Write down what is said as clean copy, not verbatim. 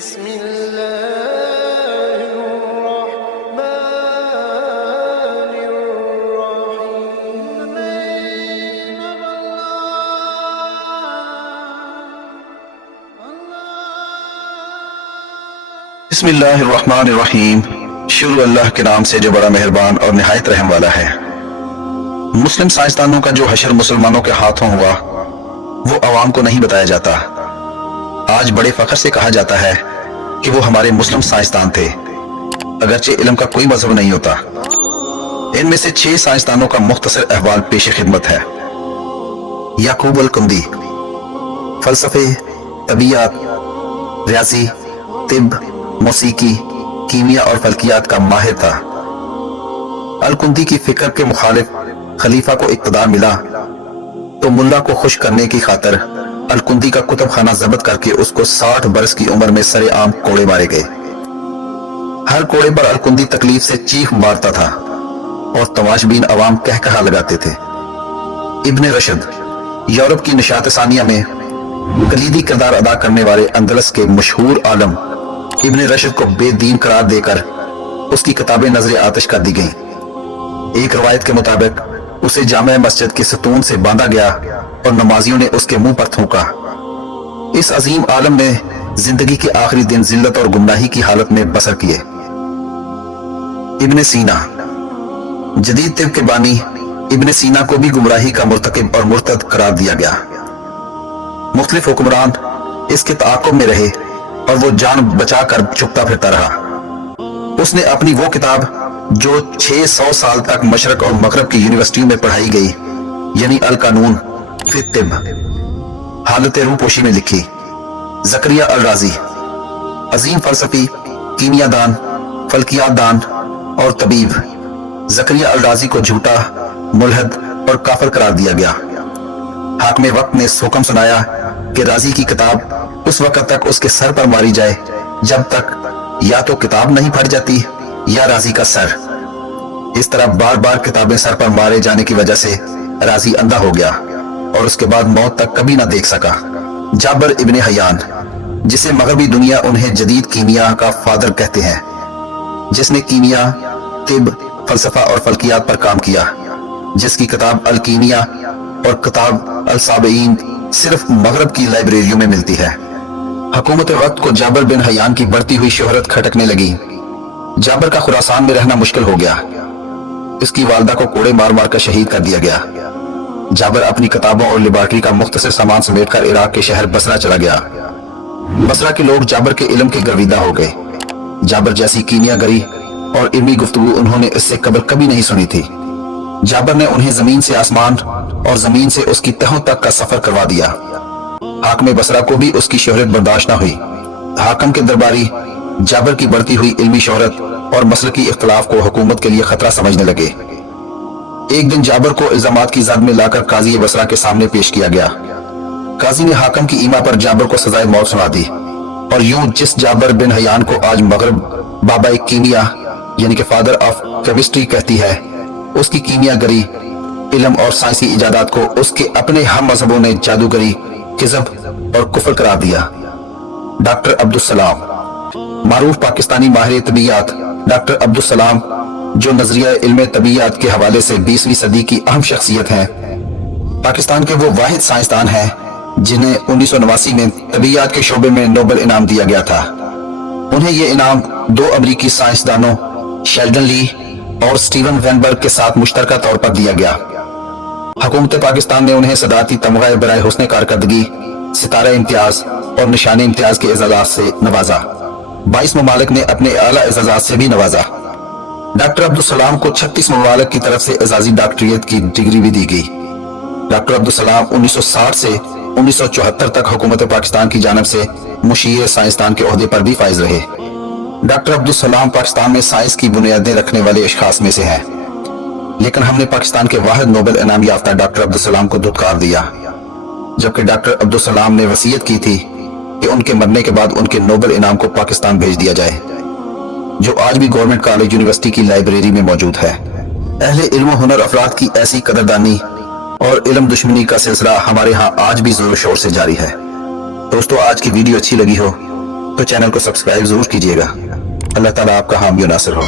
بسم الله الرحمن الرحيم. بسم اللہ الرحمن الرحیم. شروع اللہ کے نام سے جو بڑا مہربان اور نہایت رحم والا ہے. مسلم سائنسدانوں کا جو حشر مسلمانوں کے ہاتھوں ہوا وہ عوام کو نہیں بتایا جاتا. آج بڑے فخر سے کہا جاتا ہے کہ وہ ہمارے مسلم سائنسدان تھے، اگرچہ علم کا کوئی مذہب نہیں ہوتا. ان میں سے 6 سائنسدانوں کا مختصر احوال پیش خدمت ہے. یعقوب الکندی فلسفے، طبیعیات، ریاضی، طب، موسیقی، کیمیا اور فلکیات کا ماہر تھا. الکندی کی فکر کے مخالف خلیفہ کو اقتدار ملا تو ملا کو خوش کرنے کی خاطر الکندی کا کتب خانہ ضبط کر کے اس کو 60 برس کی عمر میں سر عام کوڑے مارے گئے. ہر کوڑے پر الکندی تکلیف سے چیخ مارتا تھا اور تماشبین عوام کہکہا لگاتے تھے. ابن رشد یورپ کی نشاط ثانیہ میں کلیدی کردار ادا کرنے والے اندلس کے مشہور عالم ابن رشد کو بے دین قرار دے کر اس کی کتابیں نظر آتش کر دی گئیں. ایک روایت کے مطابق اسے جامع مسجد کے ستون سے باندھا گیا اور نمازیوں نے اس کے منہ پر تھونکا. اس عظیم عالم نے زندگی کے آخری دن ذلت اور گمراہی کی حالت میں بسر کیے. ابن سینا جدید طب کے بانی ابن سینا کو بھی گمراہی کا مرتکب اور مرتد قرار دیا گیا. مختلف حکمران اس کے تعاقب میں رہے اور وہ جان بچا کر چھپتا پھرتا رہا. اس نے اپنی وہ کتاب جو 600 سال تک مشرق اور مغرب کی یونیورسٹیوں میں پڑھائی گئی یعنی القانون فی الطب حالت روح پوشی میں لکھی. زکریا الرازی عظیم فلسفی، کیمیا دان، فلکیات دان اور طبیب. زکریا الرازی کو جھوٹا، ملحد اور کافر قرار دیا گیا. حاکم وقت نے حکم سنایا کہ رازی کی کتاب اس وقت تک اس کے سر پر ماری جائے جب تک یا تو کتاب نہیں پھٹ جاتی یا رازی کا سر. اس طرح بار بار کتابیں سر پر مارے جانے کی وجہ سے رازی اندھا ہو گیا اور اس کے بعد موت تک کبھی نہ دیکھ سکا. جابر ابن حیان جسے مغربی دنیا انہیں جدید کیمیا کا فادر کہتے ہیں، جس نے کیمیا، طب، فلسفہ اور فلکیات پر کام کیا، جس کی کتاب الکیمیا اور کتاب السابعین صرف مغرب کی لائبریریوں میں ملتی ہے. حکومت وقت کو جابر بن حیان کی بڑھتی ہوئی شہرت کھٹکنے لگی. جابر کا خراسان میں رہنا مشکل ہو گیا. اس کی والدہ کو کوڑے مار مار کر شہید کر دیا گیا. جابر اپنی کتابوں اور لیبارٹری کا مختصر سامان سمیٹ کر عراق کے شہر بصرہ چلا گیا. بصرہ کے لوگ جابر کے علم کے گرویدہ ہو گئے. جابر جیسی کیمیا گری اور علمی گفتگو انہوں نے اس سے قبل کبھی نہیں سنی تھی. جابر نے انہیں زمین سے آسمان اور زمین سے اس کی تہوں تک کا سفر کروا دیا. حاکم بصرہ کو بھی اس کی شہرت برداشت نہ ہوئی. حاکم کے درباری جابر کی بڑھتی ہوئی علمی شہرت اور مسلکی اختلاف کو حکومت کے لیے خطرہ سمجھنے لگے. ایک دن جابر کو الزامات کی زد میں لا کر قاضی بصرہ کے سامنے پیش کیا گیا. قاضی نے حاکم کی ایما پر جابر کو سزائے موت سنا دی اور یوں جس جابر بن حیان کو آج مغرب بابا کیمیا یعنی کہ فادر آف کیمسٹری کہتی ہے، اس کی کیمیا گری، علم اور سائنسی ایجادات کو اس کے اپنے ہم مذہبوں نے جادوگری، کذب اور کفر قرار دیا. ڈاکٹر عبدالسلام معروف پاکستانی ماہر طبیعیات ڈاکٹر عبدالسلام جو نظریہ علم طبیعیات کے حوالے سے 20ویں صدی کی اہم شخصیت ہیں، پاکستان کے وہ واحد سائنسدان ہیں جنہیں 1989 میں طبیعیات کے شعبے میں نوبل انعام دیا گیا تھا. انہیں یہ انعام 2 امریکی سائنسدانوں شیلڈن لی اور سٹیون وینبرگ کے ساتھ مشترکہ طور پر دیا گیا. حکومت پاکستان نے انہیں صدارتی تمغہ برائے حسن کارکردگی، ستارہ امتیاز اور نشان امتیاز کے اعزازات سے نوازا. 22 ممالک نے اپنے اعلیٰ اعزازات سے بھی نوازا. ڈاکٹر عبدالسلام کو 36 ممالک کی طرف سے اعزازی ڈاکٹریٹ کی ڈگری بھی دی گئی. ڈاکٹر عبدالسلام 1960 سے 1974 تک حکومت پاکستان کی جانب سے مشیر سائنسدان کے عہدے پر بھی فائز رہے. ڈاکٹر عبدالسلام پاکستان میں سائنس کی بنیادیں رکھنے والے اشخاص میں سے ہیں، لیکن ہم نے پاکستان کے واحد نوبل انعام یافتہ ڈاکٹر عبدالسلام کو دھتکار دیا، جبکہ ڈاکٹر عبدالسلام نے وصیت کی تھی کہ ان کے مرنے کے بعد ان کے نوبل انعام کو پاکستان بھیج دیا جائے، جو آج بھی گورنمنٹ کالج یونیورسٹی کی لائبریری میں موجود ہے. اہل علم و ہنر افراد کی ایسی قدردانی اور علم دشمنی کا سلسلہ ہمارے ہاں آج بھی زور و شور سے جاری ہے. دوستو آج کی ویڈیو اچھی لگی ہو تو چینل کو سبسکرائب ضرور کیجیے گا۔ اللہ تعالیٰ آپ کا حامی و ناصر ہو۔